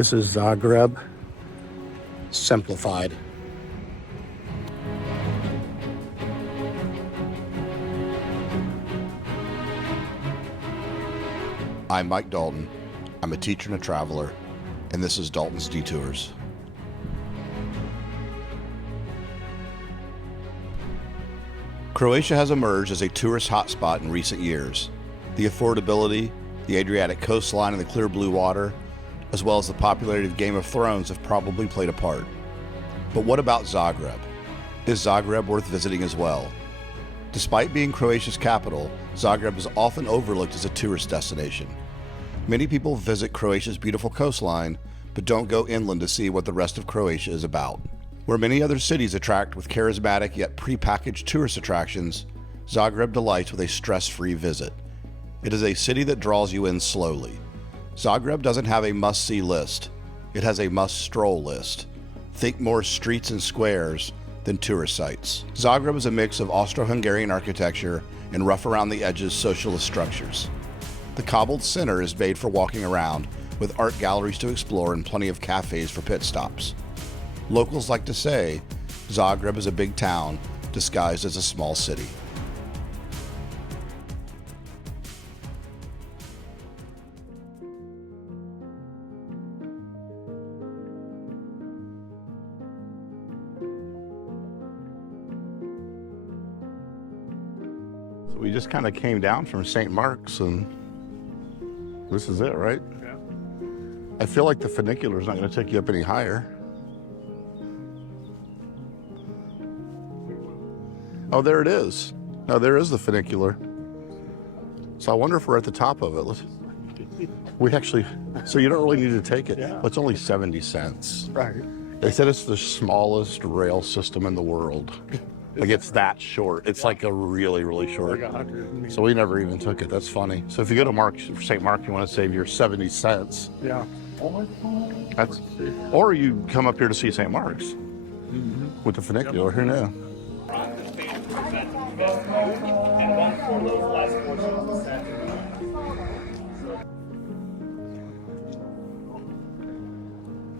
This is Zagreb, Simplified. I'm Mike Dalton. I'm a teacher and a traveler, and this is Dalton's Detours. Croatia has emerged as a tourist hotspot in recent years. The affordability, the Adriatic coastline and the clear blue water, as well as the popularity of Game of Thrones have probably played a part. But what about Zagreb? Is Zagreb worth visiting as well? Despite being Croatia's capital, Zagreb is often overlooked as a tourist destination. Many people visit Croatia's beautiful coastline, but don't go inland to see what the rest of Croatia is about. Where many other cities attract with charismatic yet prepackaged tourist attractions, Zagreb delights with a stress-free visit. It is a city that draws you in slowly. Zagreb doesn't have a must-see list. It has a must-stroll list. Think more streets and squares than tourist sites. Zagreb is a mix of Austro-Hungarian architecture and rough-around-the-edges socialist structures. The cobbled center is made for walking around, with art galleries to explore and plenty of cafes for pit stops. Locals like to say, Zagreb is a big town disguised as a small city. So we just kind of came down from St. Mark's, and this is it, right? Yeah. I feel like the funicular is not going to take you up any higher. Oh, there it is. No, there is the funicular. So I wonder if we're at the top of it. We actually, so you don't really need to take it. Yeah. It's only 70 cents. Right. They said it's the smallest rail system in the world. Like it's that short. It's like a really, really short. Like 100 meters. So we never even took it. That's funny. So if you go to St. Mark, you want to save your 70 cents. Yeah. That's, or you come up here to see St. Mark's with the funicular. Who knew?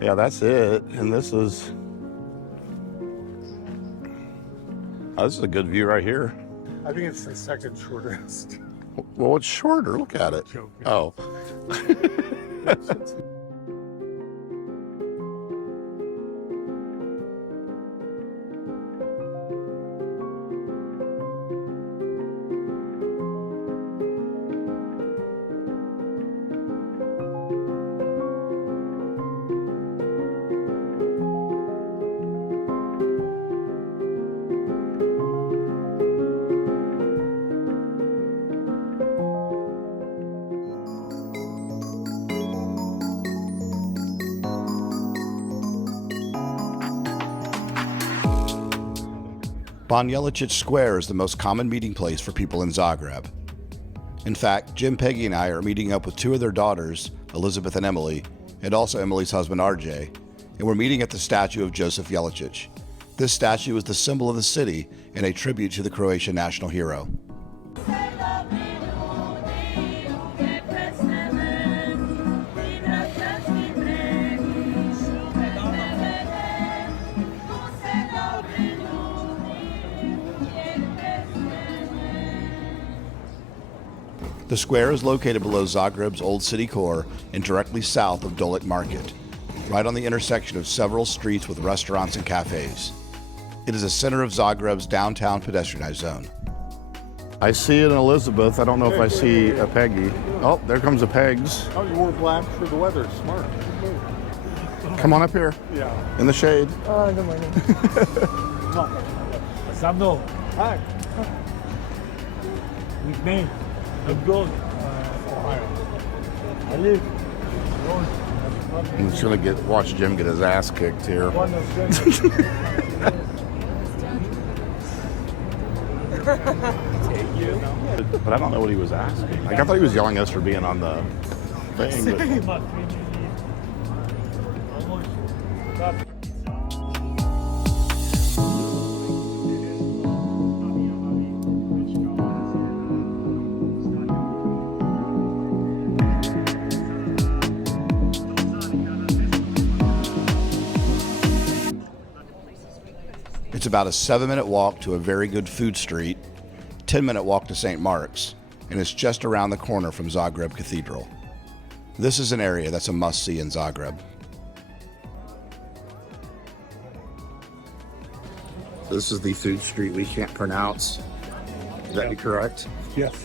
Yeah, that's it. And this is a good view right here. I think it's the second shortest. Well, it's shorter. Look at it. Joking. Oh. Banja Lucic Square is the most common meeting place for people in Zagreb. In fact, Jim, Peggy, and I are meeting up with two of their daughters, Elizabeth and Emily, and also Emily's husband, RJ, and we're meeting at the statue of Joseph Jelacic. This statue is the symbol of the city and a tribute to the Croatian national hero. The square is located below Zagreb's old city core and directly south of Dolic Market, right on the intersection of several streets with restaurants and cafes. It is a center of Zagreb's downtown pedestrianized zone. I see an Elizabeth. I don't know if I see a Peggy. Oh, there comes a Pegs. Oh, you wore black for the weather. Smart. Come on up here Yeah. in the shade. Oh, good morning. Za mnou. Hi. Nickname. I'm good. Ohio. I live. I'm just going to watch Jim get his ass kicked here. One of them. But I don't know what he was asking. Like, I thought he was yelling at us for being on the thing. But about a 7-minute walk to a very good food street, 10-minute walk to St. Mark's, and it's just around the corner from Zagreb Cathedral. This is an area that's a must-see in Zagreb. This is the food street we can't pronounce. Would that be correct? Yes.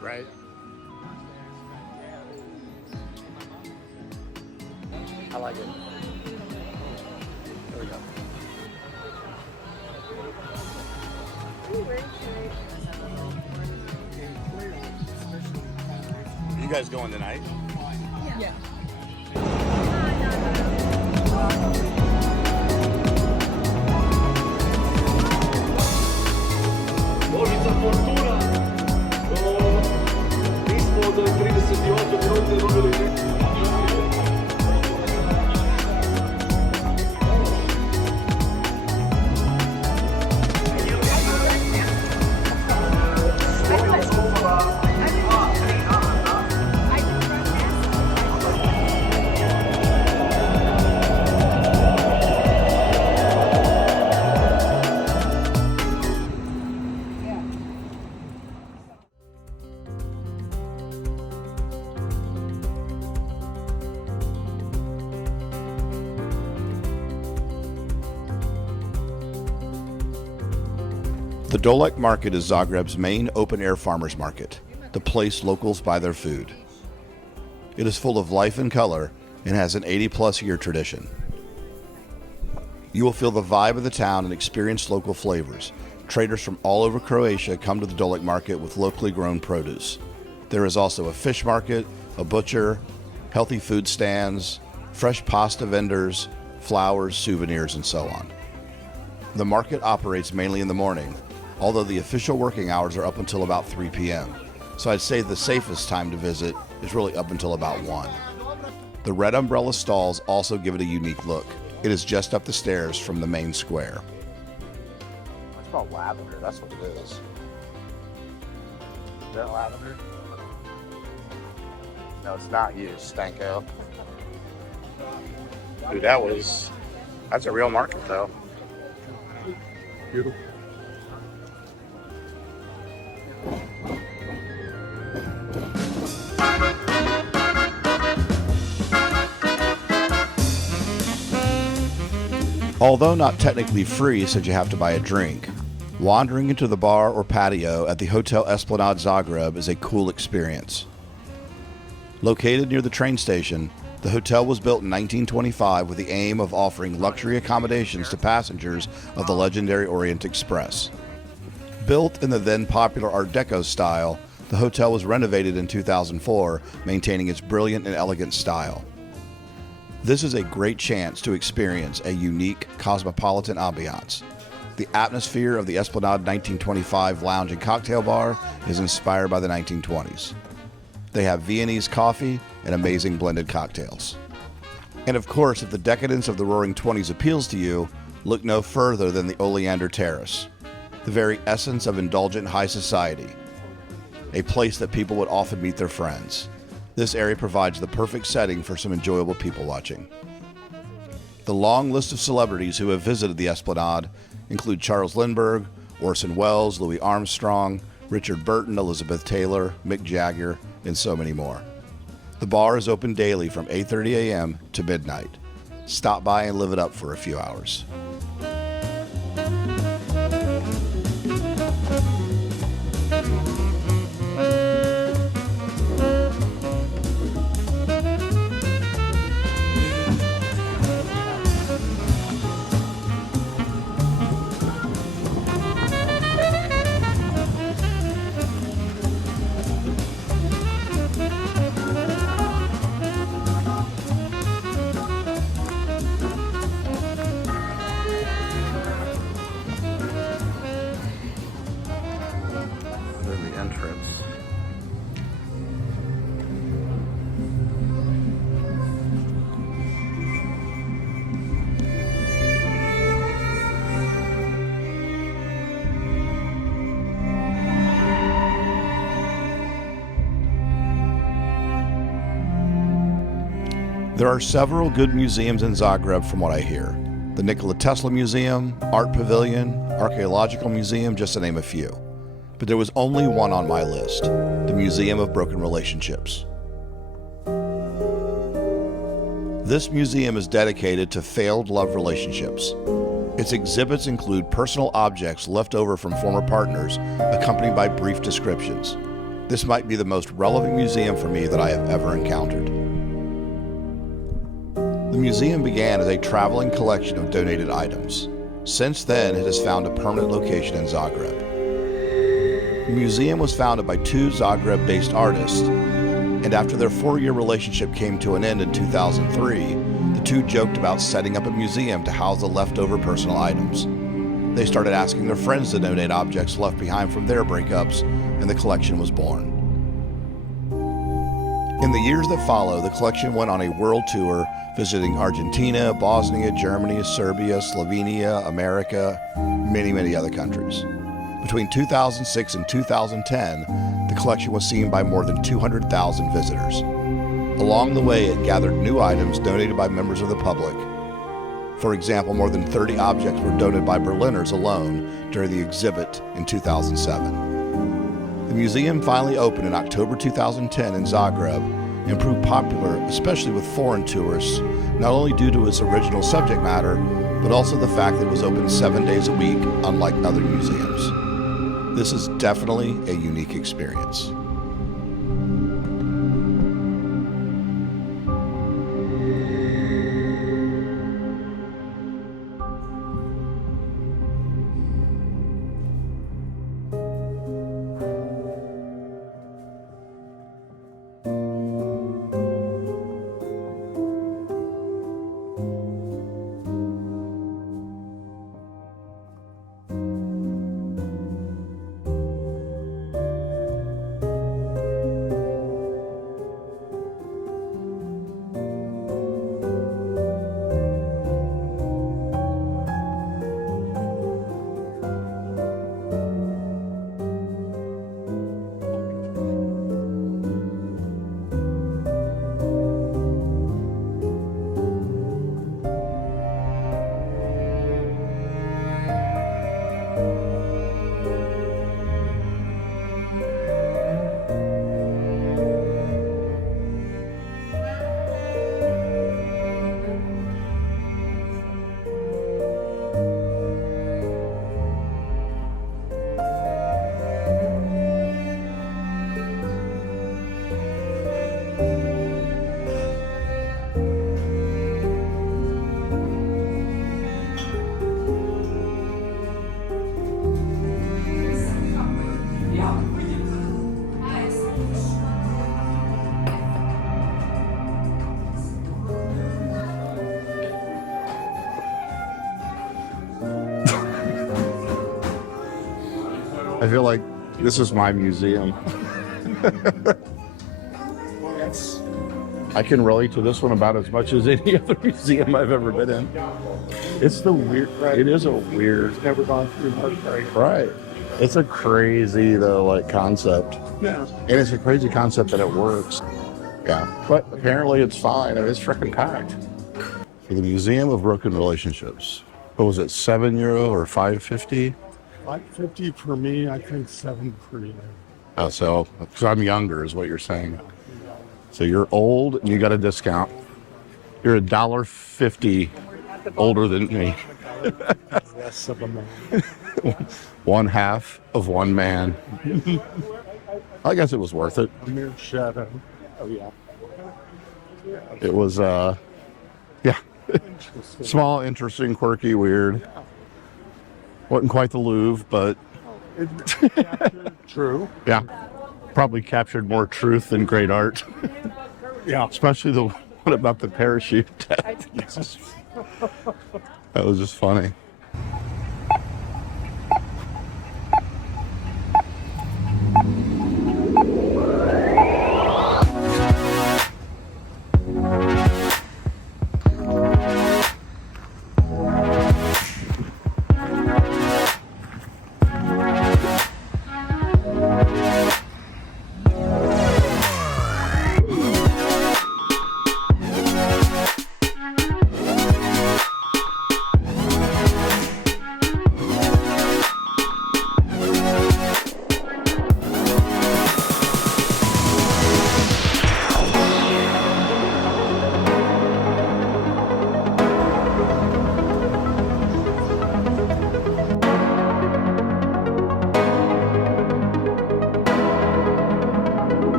Right. I like it. There we go. You guys going tonight? Yeah. Božica Fortuna, mi smo od 38 minute dobili The Dolek Market is Zagreb's main open-air farmers market, the place locals buy their food. It is full of life and color and has an 80-plus year tradition. You will feel the vibe of the town and experience local flavors. Traders from all over Croatia come to the Dolek Market with locally grown produce. There is also a fish market, a butcher, healthy food stands, fresh pasta vendors, flowers, souvenirs, and so on. The market operates mainly in the morning, although the official working hours are up until about 3 p.m. So I'd say the safest time to visit is really up until about 1. The red umbrella stalls also give it a unique look. It is just up the stairs from the main square. It's called lavender, that's what it is. Is that lavender? No, it's not you, Stanko. Dude, that's a real market though. Beautiful. Although not technically free since you have to buy a drink, wandering into the bar or patio at the Hotel Esplanade Zagreb is a cool experience. Located near the train station, the hotel was built in 1925 with the aim of offering luxury accommodations to passengers of the legendary Orient Express. Built in the then popular Art Deco style, the hotel was renovated in 2004, maintaining its brilliant and elegant style. This is a great chance to experience a unique cosmopolitan ambiance. The atmosphere of the Esplanade 1925 lounge and cocktail bar is inspired by the 1920s. They have Viennese coffee and amazing blended cocktails. And of course, if the decadence of the Roaring '20s appeals to you, look no further than the Oleander Terrace, the very essence of indulgent high society, a place that people would often meet their friends. This area provides the perfect setting for some enjoyable people watching. The long list of celebrities who have visited the Esplanade include Charles Lindbergh, Orson Welles, Louis Armstrong, Richard Burton, Elizabeth Taylor, Mick Jagger, and so many more. The bar is open daily from 8:30 a.m. to midnight. Stop by and live it up for a few hours. There are several good museums in Zagreb from what I hear. The Nikola Tesla Museum, Art Pavilion, Archaeological Museum, just to name a few. But there was only one on my list, the Museum of Broken Relationships. This museum is dedicated to failed love relationships. Its exhibits include personal objects left over from former partners, accompanied by brief descriptions. This might be the most relevant museum for me that I have ever encountered. The museum began as a traveling collection of donated items. Since then, it has found a permanent location in Zagreb. The museum was founded by two Zagreb-based artists, and after their 4-year relationship came to an end in 2003, the two joked about setting up a museum to house the leftover personal items. They started asking their friends to donate objects left behind from their breakups, and the collection was born. In the years that follow, the collection went on a world tour, visiting Argentina, Bosnia, Germany, Serbia, Slovenia, America, many other countries. Between 2006 and 2010, the collection was seen by more than 200,000 visitors. Along the way, it gathered new items donated by members of the public. For example, more than 30 objects were donated by Berliners alone during the exhibit in 2007. The museum finally opened in October 2010 in Zagreb and proved popular, especially with foreign tourists, not only due to its original subject matter, but also the fact that it was open 7 days a week, unlike other museums. This is definitely a unique experience. I feel like this is my museum. I can relate to this one about as much as any other museum I've ever been in. It's the weird, it is a weird, Never gone through heartbreak. right. It's a crazy though, like concept. Yeah. And it's a crazy concept that it works. Yeah. But apparently it's fine and it's freaking packed. For the Museum of Broken Relationships. What was it, €7 or $5.50? $5.50 for me, I think 7 for you. Oh, so, because I'm younger is what you're saying. So you're old and you got a discount. You're $1.50 older than me. Less of a man. One half of one man. I guess it was worth it. A mere shadow. Oh, yeah. It was, yeah. Small, interesting, quirky, weird. Wasn't quite the Louvre, but True. yeah. Probably captured more truth than great art. Yeah. Especially the one about the parachute. That was just funny.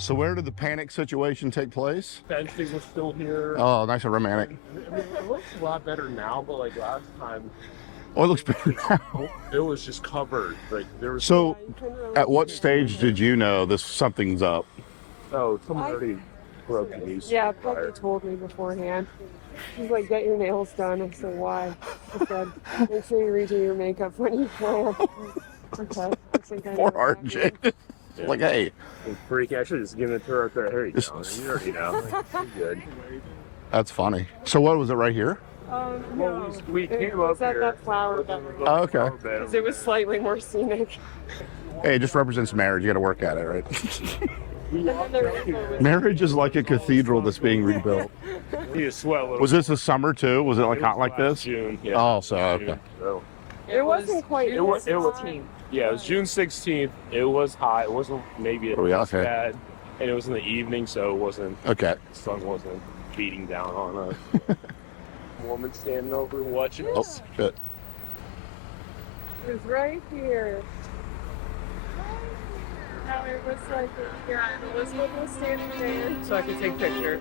So where did the panic situation take place? Fencing was still here. Oh, nice and romantic. I mean, it looks a lot better now, but like last time, Oh, it looks better now. it was just covered. Like there was. So, at what stage did you know this something's up? Oh, someone already broke these. Yeah, Becky told me beforehand. She's like, get your nails done. I said, why? I said, make sure you redo your makeup when you plan. Okay. I think I know Poor what that RJ. means. Like, hey, Freak, I should just give it to her right there. Here you go. You already know. You're good. that's funny. So what was it right here? No. We It came was up at here. that flower bed. Oh, okay. Because it was slightly more scenic. Hey, it just represents marriage. You got to work at it, right? And then there was Marriage is like a cathedral that's being rebuilt. You just sweat a little. Was this the summer too? Was it like hot like this? June. Yeah. Oh, so okay. So, It wasn't quite. It was. Yeah, it was June 16th. It was hot. It wasn't maybe Oh, yeah, as okay. bad, and it was in the evening, so it wasn't. Okay. The sun wasn't beating down on us. Woman standing over watching Oh, us. shit. It was right here. No, it was like, yeah, Elizabeth was standing there. So I could take pictures.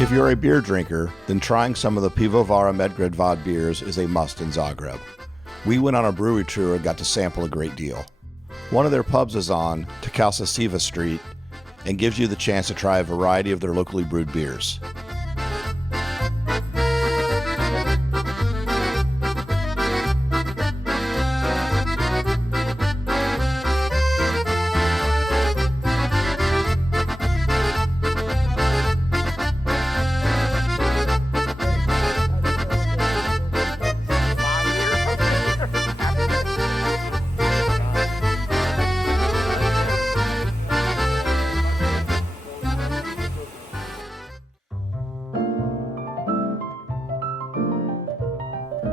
If you're a beer drinker, then trying some of the Pivovara Medgradvad beers is a must in Zagreb. We went on a brewery tour and got to sample a great deal. One of their pubs is on Siva Street and gives you the chance to try a variety of their locally brewed beers.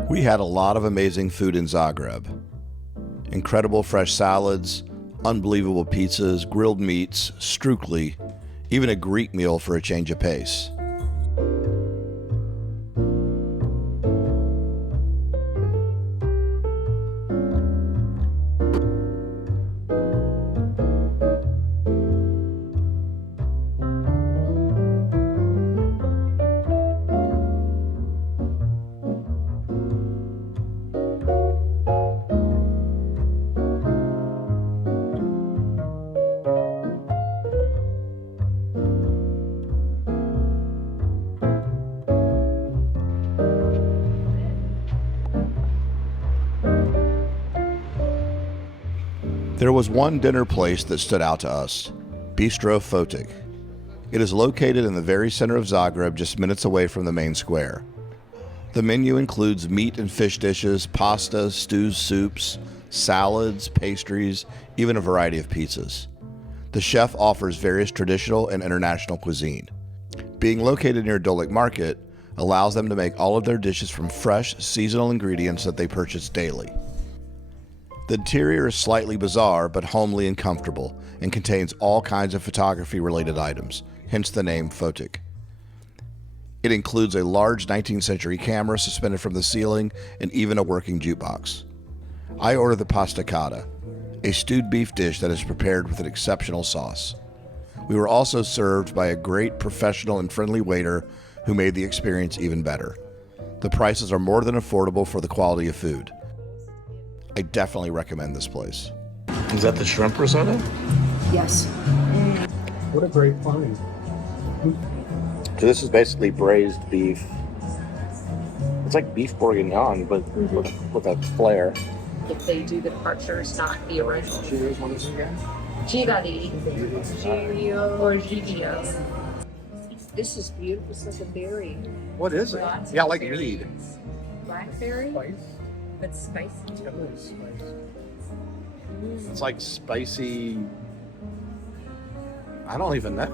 We had a lot of amazing food in Zagreb. Incredible fresh salads, unbelievable pizzas, grilled meats, strukli, even a Greek meal for a change of pace. There was one dinner place that stood out to us, Bistro Fotik. It is located in the very center of Zagreb, just minutes away from the main square. The menu includes meat and fish dishes, pastas, stews, soups, salads, pastries, even a variety of pizzas. The chef offers various traditional and international cuisine. Being located near Dolik Market allows them to make all of their dishes from fresh, seasonal ingredients that they purchase daily. The interior is slightly bizarre, but homely and comfortable, and contains all kinds of photography-related items, hence the name Fotik. It includes a large 19th century camera suspended from the ceiling and even a working jukebox. I ordered the pasta cotta, a stewed beef dish that is prepared with an exceptional sauce. We were also served by a great professional and friendly waiter who made the experience even better. The prices are more than affordable for the quality of food. I definitely recommend this place. Is that the shrimp risotto? Yes. What a great find. So this is basically braised beef. It's like beef bourguignon, but with a flair. If they do the departures, not the original. Gigari. Or Gigio. This is beautiful. It's like a berry. What is it? Yeah, like mead. Blackberry. But spicy. It's like spicy. I don't even know.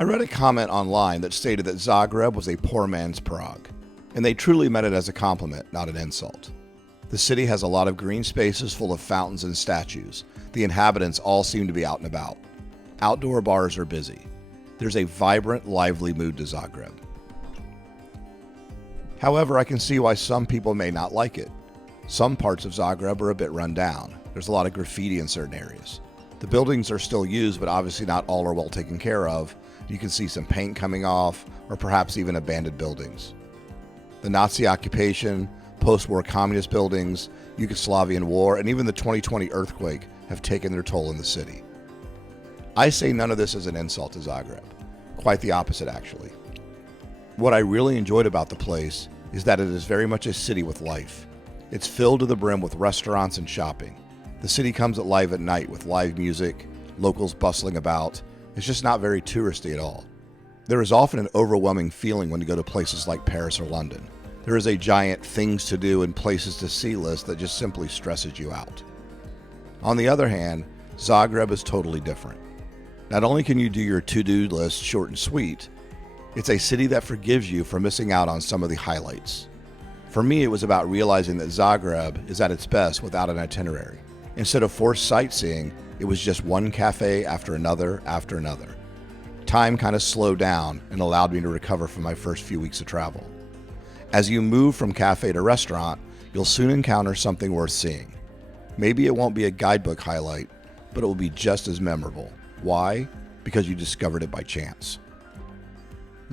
I read a comment online that stated that Zagreb was a poor man's Prague, and they truly meant it as a compliment, not an insult. The city has a lot of green spaces full of fountains and statues. The inhabitants all seem to be out and about. Outdoor bars are busy. There's a vibrant, lively mood to Zagreb. However, I can see why some people may not like it. Some parts of Zagreb are a bit run down. There's a lot of graffiti in certain areas. The buildings are still used, but obviously not all are well taken care of. You can see some paint coming off, or perhaps even abandoned buildings. The Nazi occupation, post-war communist buildings, Yugoslavian war, and even the 2020 earthquake have taken their toll in the city. I say none of this is an insult to Zagreb. Quite the opposite, actually. What I really enjoyed about the place is that it is very much a city with life. It's filled to the brim with restaurants and shopping. The city comes alive at night with live music, locals bustling about. It's just not very touristy at all. There is often an overwhelming feeling when you go to places like Paris or London. There is a giant things to do and places to see list that just simply stresses you out. On the other hand, Zagreb is totally different. Not only can you do your to-do list short and sweet, it's a city that forgives you for missing out on some of the highlights. For me, it was about realizing that Zagreb is at its best without an itinerary. Instead of forced sightseeing, it was just one cafe after another after another. Time kind of slowed down and allowed me to recover from my first few weeks of travel. As you move from cafe to restaurant, you'll soon encounter something worth seeing. Maybe it won't be a guidebook highlight, but it will be just as memorable. Why? Because you discovered it by chance.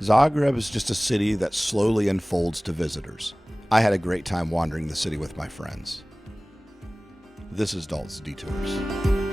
Zagreb is just a city that slowly unfolds to visitors. I had a great time wandering the city with my friends. This is Dalt's Detours.